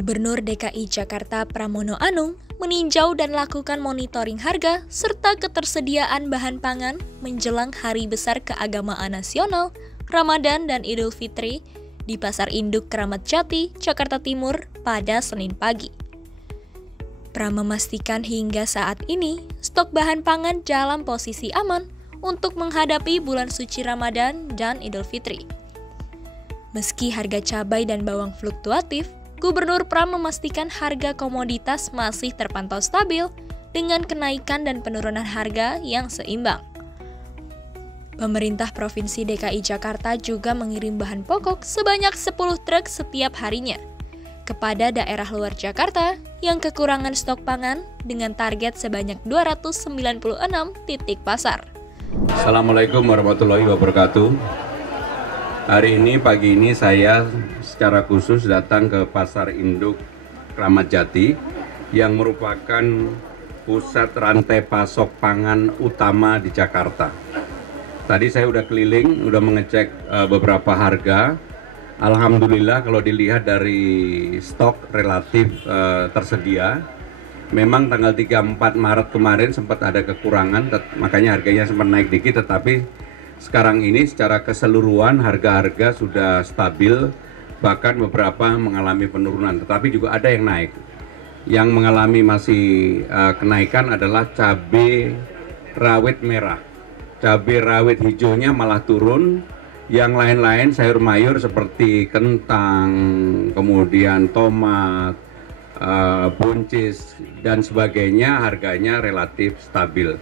Gubernur DKI Jakarta Pramono Anung meninjau dan lakukan monitoring harga serta ketersediaan bahan pangan menjelang Hari Besar Keagamaan Nasional, Ramadan dan Idul Fitri di Pasar Induk Kramat Jati, Jakarta Timur pada Senin pagi. Pra memastikan hingga saat ini stok bahan pangan dalam posisi aman untuk menghadapi bulan suci Ramadan dan Idul Fitri. Meski harga cabai dan bawang fluktuatif, Gubernur Pram memastikan harga komoditas masih terpantau stabil dengan kenaikan dan penurunan harga yang seimbang. Pemerintah Provinsi DKI Jakarta juga mengirim bahan pokok sebanyak 10 truk setiap harinya kepada daerah luar Jakarta yang kekurangan stok pangan dengan target sebanyak 296 titik pasar. Assalamualaikum warahmatullahi wabarakatuh. Hari ini, pagi ini saya secara khusus datang ke Pasar Induk Kramat Jati yang merupakan pusat rantai pasok pangan utama di Jakarta. Tadi saya udah keliling, udah mengecek beberapa harga. Alhamdulillah kalau dilihat dari stok relatif tersedia. Memang tanggal 3-4 Maret kemarin sempat ada kekurangan, makanya harganya sempat naik dikit, tetapi sekarang ini secara keseluruhan harga-harga sudah stabil, bahkan beberapa mengalami penurunan, tetapi juga ada yang naik. Yang mengalami masih kenaikan adalah cabai rawit merah. Cabai rawit hijaunya malah turun, yang lain-lain sayur mayur seperti kentang, kemudian tomat, buncis, dan sebagainya harganya relatif stabil.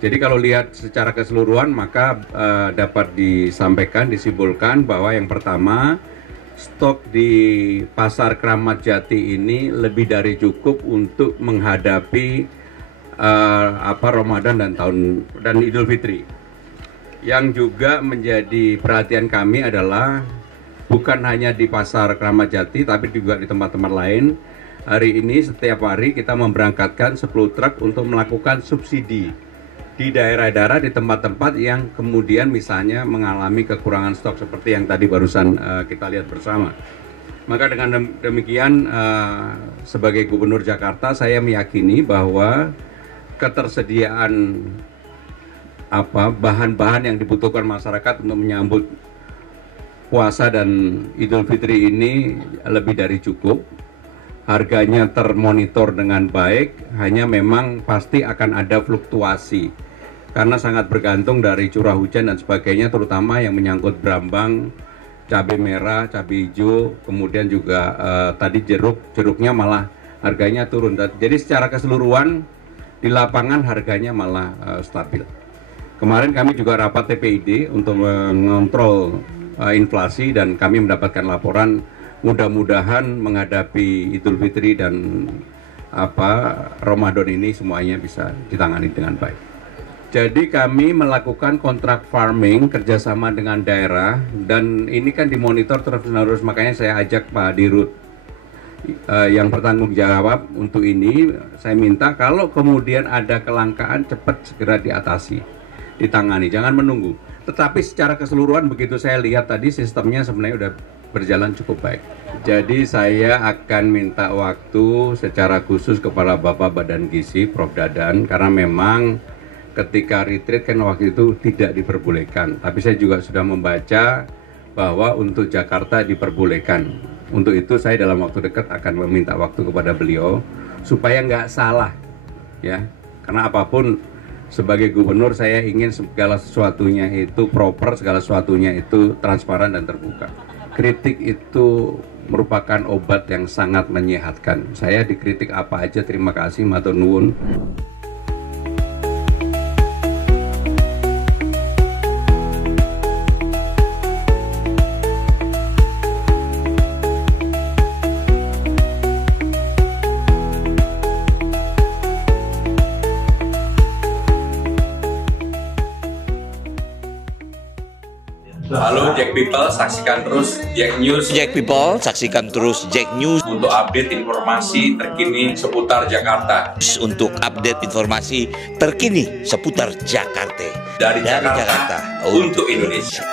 Jadi kalau lihat secara keseluruhan maka dapat disampaikan, disimpulkan bahwa yang pertama, stok di Pasar Kramat Jati ini lebih dari cukup untuk menghadapi Ramadan dan Idul Fitri. Yang juga menjadi perhatian kami adalah bukan hanya di Pasar Kramat Jati tapi juga di tempat-tempat lain. Hari ini setiap hari kita memberangkatkan 10 truk untuk melakukan subsidi di daerah-daerah, di tempat-tempat yang kemudian misalnya mengalami kekurangan stok seperti yang tadi barusan kita lihat bersama. Maka dengan demikian sebagai Gubernur Jakarta saya meyakini bahwa ketersediaan bahan-bahan yang dibutuhkan masyarakat untuk menyambut puasa dan Idul Fitri ini lebih dari cukup. Harganya termonitor dengan baik, hanya memang pasti akan ada fluktuasi karena sangat bergantung dari curah hujan dan sebagainya, terutama yang menyangkut brambang, cabai merah, cabai hijau, kemudian juga tadi jeruknya malah harganya turun. Jadi secara keseluruhan di lapangan harganya malah stabil. Kemarin kami juga rapat TPID untuk mengontrol inflasi dan kami mendapatkan laporan mudah-mudahan menghadapi Idul Fitri dan Ramadan ini semuanya bisa ditangani dengan baik. Jadi kami melakukan kontrak farming kerjasama dengan daerah dan ini kan dimonitor terus-menerus, makanya saya ajak Pak Dirut yang bertanggung jawab untuk ini. Saya minta kalau kemudian ada kelangkaan cepat segera diatasi, ditangani, jangan menunggu. Tetapi secara keseluruhan begitu saya lihat tadi sistemnya sebenarnya udah berjalan cukup baik. Jadi saya akan minta waktu secara khusus kepada Bapak Badan Gizi, Prof. Dadan, karena memang ketika retreat kan waktu itu tidak diperbolehkan. Tapi saya juga sudah membaca bahwa untuk Jakarta diperbolehkan. Untuk itu saya dalam waktu dekat akan meminta waktu kepada beliau supaya nggak salah, ya. Karena apapun sebagai gubernur saya ingin segala sesuatunya itu proper, segala sesuatunya itu transparan dan terbuka. Kritik itu merupakan obat yang sangat menyehatkan. Saya dikritik apa aja terima kasih, matur nuwun. Halo Jack People, saksikan terus Jack News. Jack People, saksikan terus Jack News untuk update informasi terkini seputar Jakarta. Untuk update informasi terkini seputar Jakarta. Dari Jakarta untuk Indonesia.